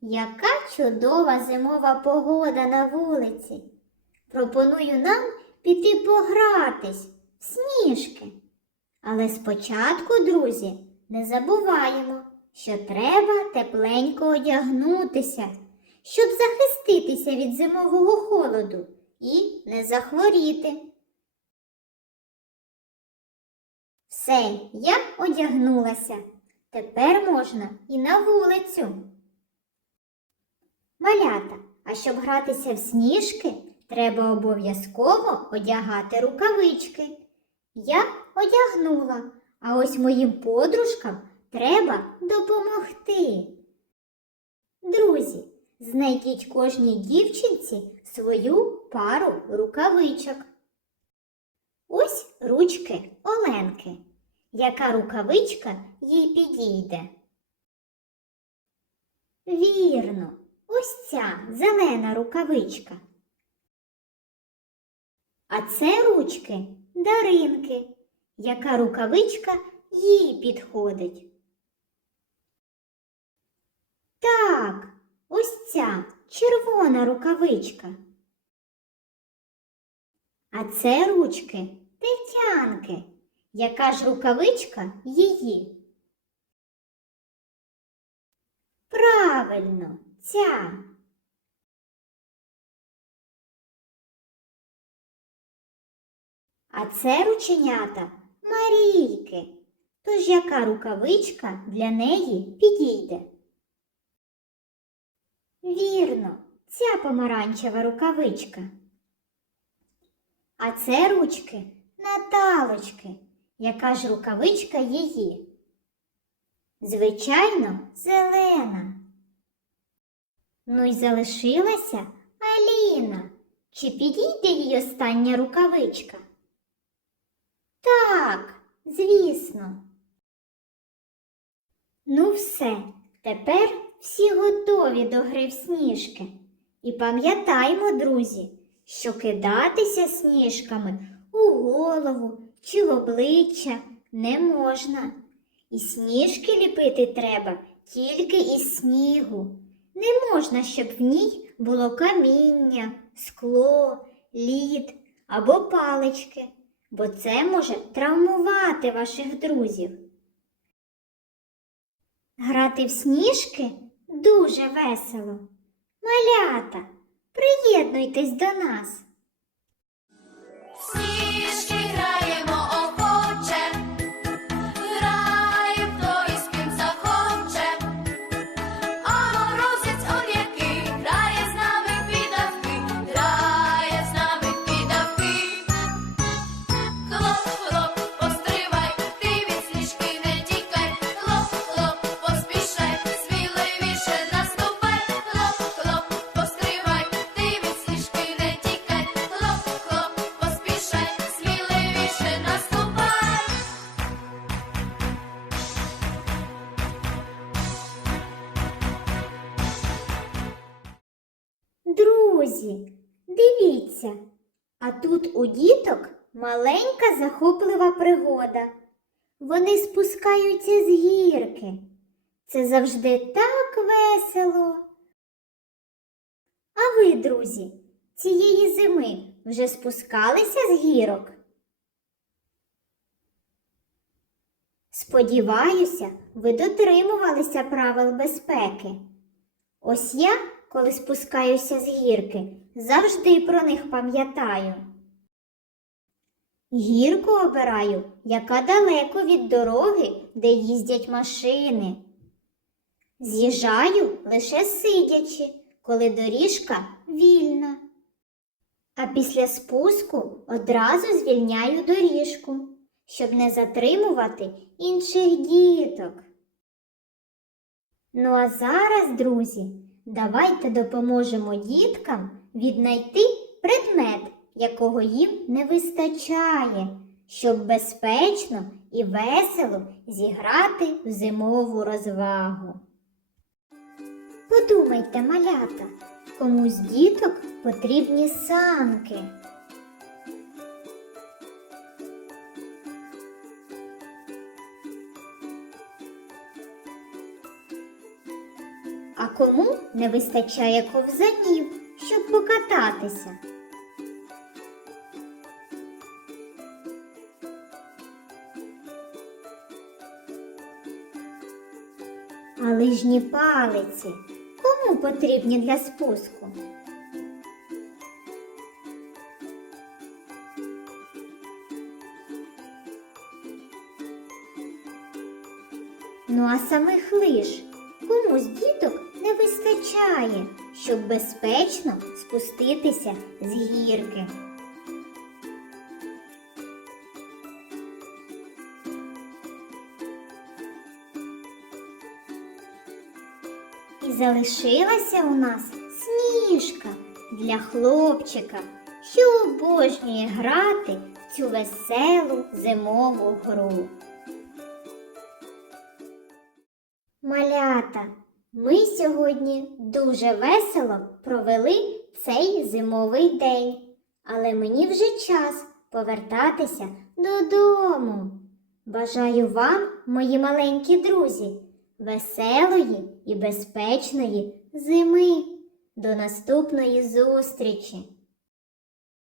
Яка чудова зимова погода на вулиці. Пропоную нам піти погратись в сніжки. Але спочатку, друзі, не забуваємо, що треба тепленько одягнутися, щоб захиститися від зимового холоду і не захворіти. Все, я одягнулася. Тепер можна і на вулицю. Малята, а щоб гратися в сніжки, треба обов'язково одягати рукавички. Я одягнула, а ось моїм подружкам треба допомогти. Друзі, знайдіть кожній дівчинці свою пару рукавичок. Ось ручки Оленки. Яка рукавичка їй підійде? Вірно, ось ця зелена рукавичка. А це ручки Даринки. Яка рукавичка їй підходить? Так, ось ця червона рукавичка. А це ручки Тетянки. Яка ж рукавичка її? Правильно, ця. А це рученята Марійки. Тож яка рукавичка для неї підійде? Вірно, ця помаранчева рукавичка. А це ручки Наталочки. Яка ж рукавичка її? Звичайно, зелена. Ну й залишилася Аліна. Чи підійде їй остання рукавичка? Так, звісно. Ну все, тепер всі готові до гри в сніжки. І пам'ятаймо, друзі, що кидатися сніжками у голову чи в обличчя не можна. І сніжки ліпити треба тільки із снігу. Не можна, щоб в ній було каміння, скло, лід або палички, бо це може травмувати ваших друзів. Грати в сніжки дуже весело. Малята, приєднуйтесь до нас. Друзі, дивіться, а тут у діток маленька захоплива пригода. Вони спускаються з гірки. Це завжди так весело. А ви, друзі, цієї зими вже спускалися з гірок? Сподіваюся, ви дотримувалися правил безпеки. Ось я, коли спускаюся з гірки, завжди про них пам'ятаю. Гірку обираю, яка далеко від дороги, де їздять машини. З'їжджаю лише сидячи, коли доріжка вільна. А після спуску одразу звільняю доріжку, щоб не затримувати інших діток. Ну а зараз, друзі, давайте допоможемо діткам віднайти предмет, якого їм не вистачає, щоб безпечно і весело зіграти в зимову розвагу. Подумайте, малята, комусь діток потрібні санки. А кому не вистачає ковзанів, щоб покататися? А лижні палиці кому потрібні для спуску? Ну а самих лиж кому з діток не вистачає, щоб безпечно спуститися з гірки. І залишилася у нас сніжка для хлопчика, що обожнює грати в цю веселу зимову гру. Малята, ми сьогодні дуже весело провели цей зимовий день, але мені вже час повертатися додому. Бажаю вам, мої маленькі друзі, веселої і безпечної зими. До наступної зустрічі!